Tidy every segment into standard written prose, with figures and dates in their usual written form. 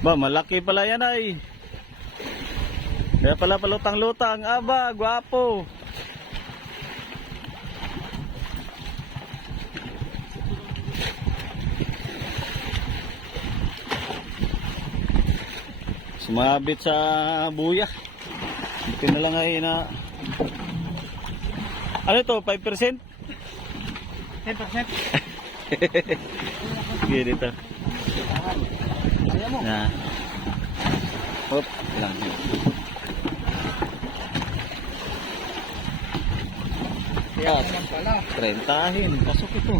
Ba, malaki pala yan ay. Kaya pala palutang-lutang. Aba, gwapo. Sumabit sa buya. Ito na lang ay na... Ano to? 5%? 10%. Sige dito. Na. Hop, lang. Yan. 30-hin. Pasok ito.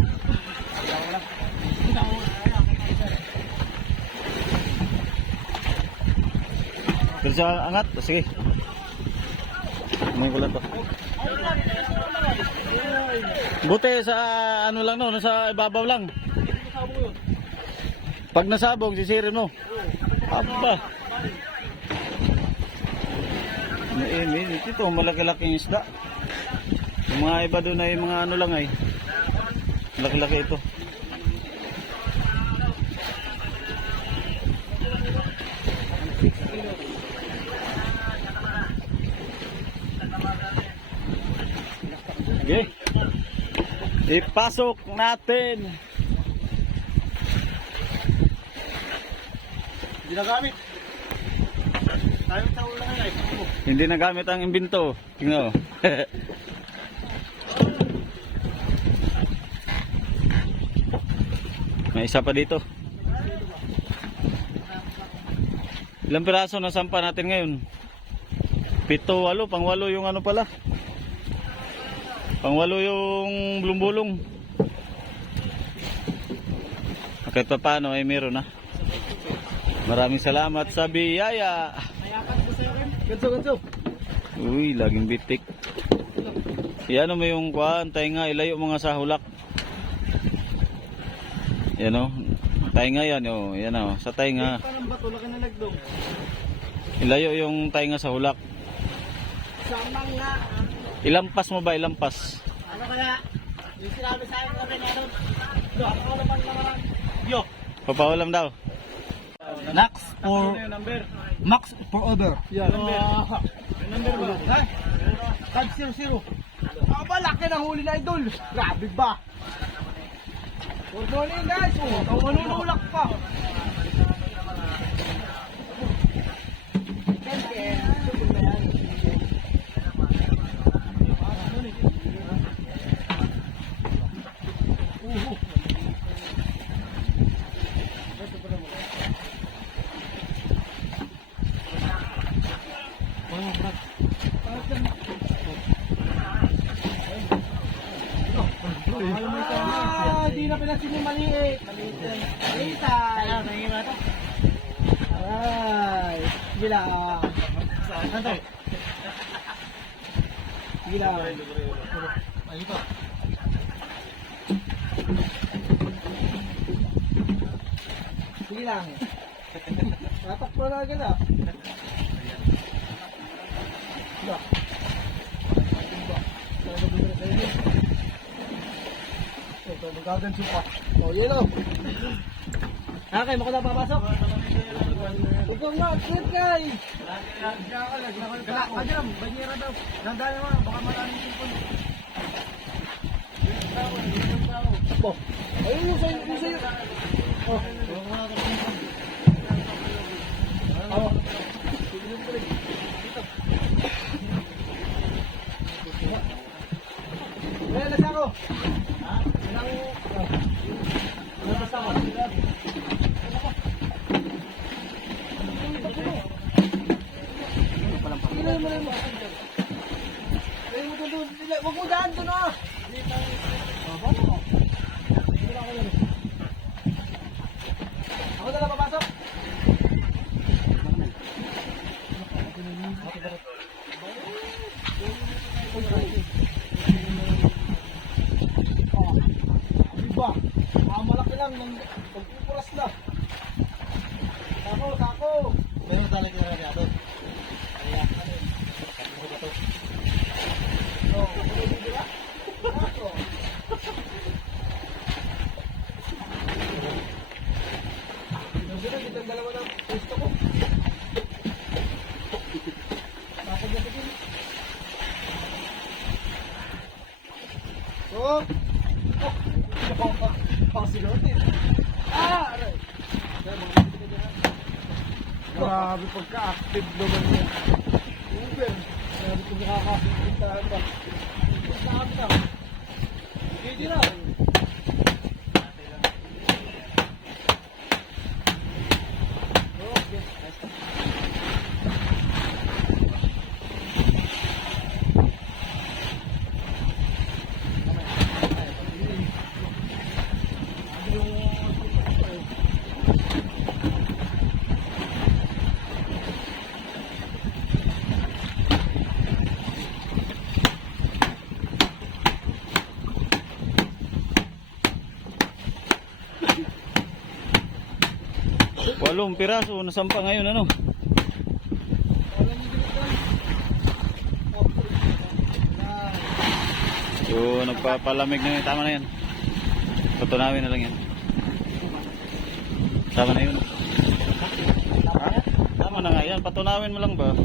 Pero sa angat. Sige. May kulat to. Buti sa ano lang no, sa ibabaw lang. Pag nasabog, sisirin mo. Aba. Mainit ito, malaki-laking isda. Yung mga iba doon ay mga ano lang ay. Malaki-laki ito. Okay. Ipasok natin. Hindi nagamit. Tayo sa ulang ay. Hindi nagamit ang imbento. Tingnan mo. May isa pa dito. Ilang piraso na sampa natin ngayon? 7, 8, pang-8 yung ano pala. Pang-8 yung bulong-bulong. Kahit pa paano ay meron na. Maraming salamat sa biyaya. Ganso. Uy, laging bitik. Yan mo yung kuhan, tainga, ilayo mga sa hulak. Yan o, tainga yan o, yan o, sa tainga. Parang bato laki na nagdong. Ilayo yung tainga sa hulak. Samang nga. Ilampas mo ba, ilampas? Ano kaya? Yung sinabi sa akin kami meron. Yo, ako naman naman. Yo. Papaulam daw. Max for over. Yeah, number ba? Ha? Tag 00. Aba, laki ng huli na idol. Grabe ba? Good morning guys. Oh, manunulak pa. Di na pinasin yung maliit. Maliit. Ay, gila. Ano? Gila. Ay, ito. Sige lang. Tatakbo na agad ah. Gila. Ito, magagansin pa. Oh, yellow. Okay, mo ka na papasok? Ito nga, clear kay. Ajaram, banyera daw. Dandaan mo, baka maraming sipon. Oh, ayun yung sa'yo. Oh, oh. Nasa ako. Nasa ako. Huwag mo daan doon ah. Ako na lang papasok. Diba? Malaki lang. Pagpupulas na. Tako. Meron talaga yung radiator. Dalawa lang. Gusto ko. Oh! Pasilote. Aray! Grabe pagka-active naman yan. Uber. Grabe kung nakakasintintahan ba. Saan ka? Hindi na. Walong piraso nasampa ngayon ano. So nagpapalamig na yun. Tama na yan. Patunawin na lang yan. Tama na yun. Ha? Tama na nga yan. Patunawin mo lang ba?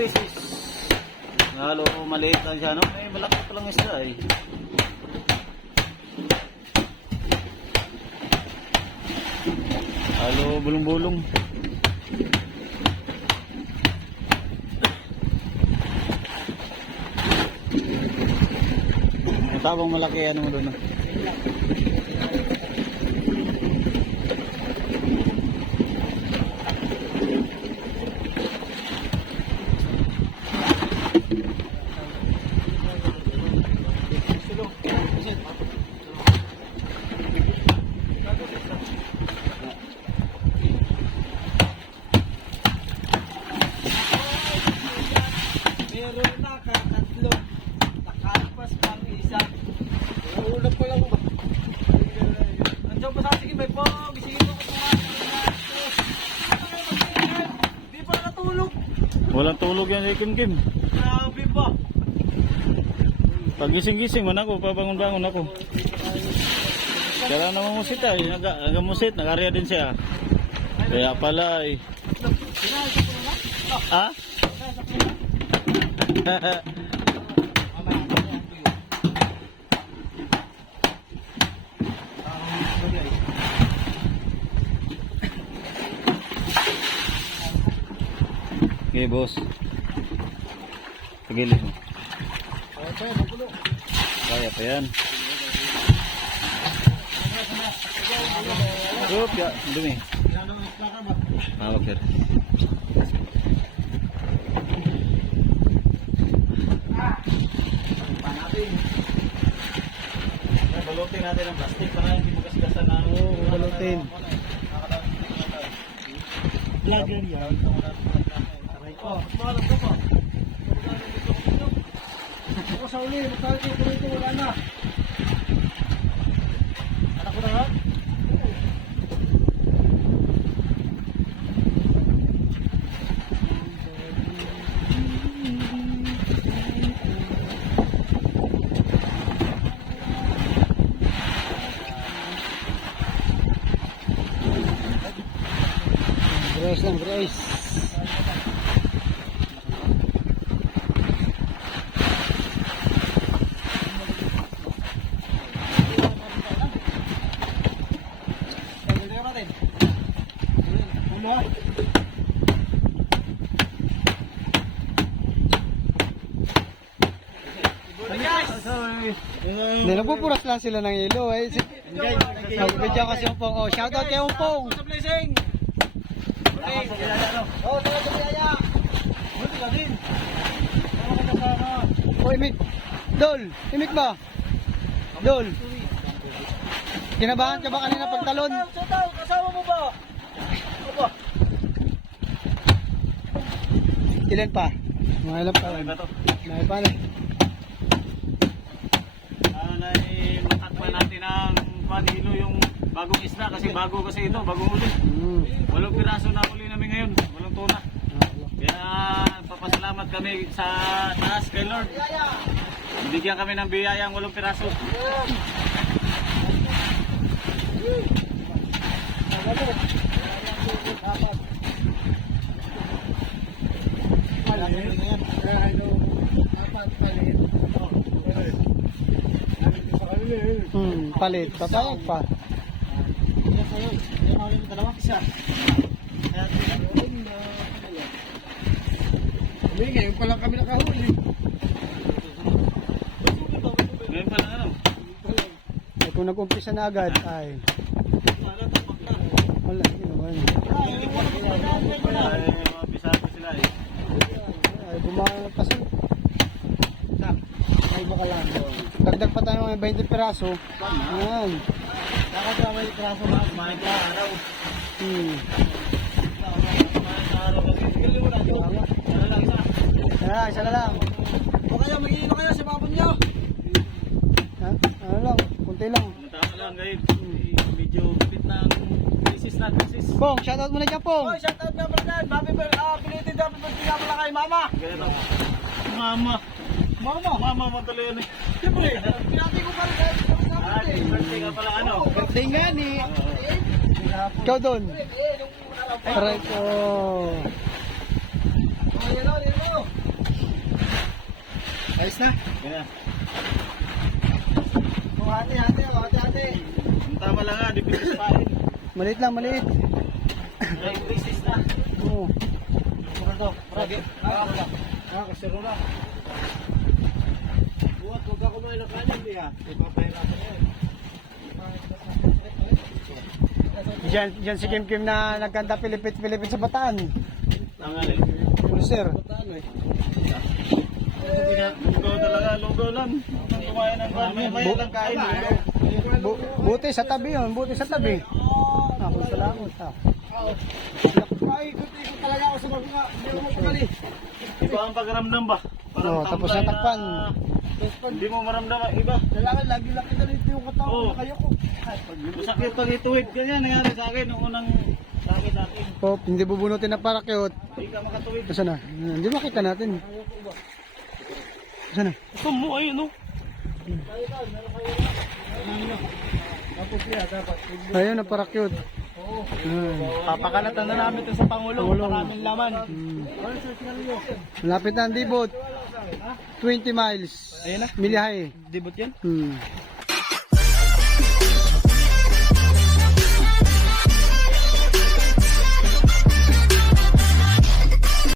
This is halo maliit lang siya, no? Eh, malaki pa lang isda eh. Halo bulong-bulong. Ang tabang malaki ano mo doon, no? Meron na tatlo. Nakalpas pang isa. Naulap ko lang ba? Nandiyan pa sa sige, may pong. Isingin mo ko Di pa natulog. Walang tulog yan si Kim Kim. Grabe pa. Pag gising-gising man ako, pabangon-bangon ako. Kaya lang naman musit ay, nagamusit, nag-area din siya. Kaya pala ay. Ha? Okay, boss. Pagilid mo. Kaya pa yan. Oop, ya, dumi. Hawak sir. Balutin natin ang plastic para hindi magasgasan na. Oo, balutin. Vlogger yan. Oh, malam ka pa. Ako sa uli, magkakit ko rito, wala na. Anak ko na ha? Brace lang, brace. Hindi, nagpupuras lang sila ng ilo eh. Video kasi yung pong. Oh, shoutout kay yung pong. Sa blessing. Oh, talaga sa biyaya. Buti ka din. Oh, imik. Dol, imik ba? Dol. Kinabahan ka ba kanina pagtalon? Kasama mo ba? Opo. Ilan pa? Mga ilan pa? Mga pa na. Matakpan natin ang panilo yung bagong isda kasi bago kasi ito, bagong huli. 8 piraso na huli namin ngayon, walang tuna. Kaya papasalamat kami sa taas kay Lord. Bigyan kami ng biyayang 8 piraso. Palit. Papayag pa. Ngayon pa lang kami nakahuli. Ngayon pa lang ano? Eh, kung nag-umpisa na agad, ay... Wala, yun naman. Ay, mabisa ko sila eh. Ay, bumangon pa siya. Ay, baka lang. Dagdag pa tayo ng 20 piraso. Ayan. Dapat na may piraso na, kumain ka araw. Hmm. Kumain ka araw kasi. Sige, liwan natin. Ano lang isa? Isa na lang. O kaya mag-iino kayo sa babon nyo. Ha? Ano lang, kunti lang. Tama lang guys. Medyo kapit ng thesis na thesis. Pong, shoutout mo na dyan, Pong. Oy, shoutout nga pala dyan. Belated happy birthday nga pala kay mama. Ganito. Mama. Mama mo tuloy yun eh. Siyempre, pinati ko pa rin kayo. Happy birthday ka pala ano. Birthday nga ni. Ikaw doon. Aray ko. Ayan o. Ayos na. Ganyan. Hati. Tama lang nga, di pinis pa rin. Maliit lang, maliit. Ay, thesis na. Oo. Kasiro na. Huwag ka kumain ng kanin, di ha? Ipapahirapan yan. Diyan si Kim Kim na nagkanta Pilipit sa Bataan. Ang alin. Ano, sir? Lugaw talaga, lugaw lang. Nang kumain ng maya lang kain. Buti sa tabi yun, buti sa tabi. Ako salamat ha. Ay, ikot talaga ako sa mga. Hindi ako magkali. Iba ang pagramdam ba? Oo, tapos tambay natakpan. Hindi mo maramdam ang iba. Kailangan lagi-laki na rin yung katawan Oo. na kayo ko. Masakit pag ituwid. Ganyan nangyari sa akin nung unang sakit natin. Pop, hindi bubunutin na para cute. Hindi ka makatuwid. Saan na? Hindi makita natin. Saan na? Ito mo ayun no. Ayun na para cute. Papakalatan na namin ito sa Pangulo. Maraming laman. Malapit na ang dibot. 20 miles. Ayun na. Milihay. Debut yan?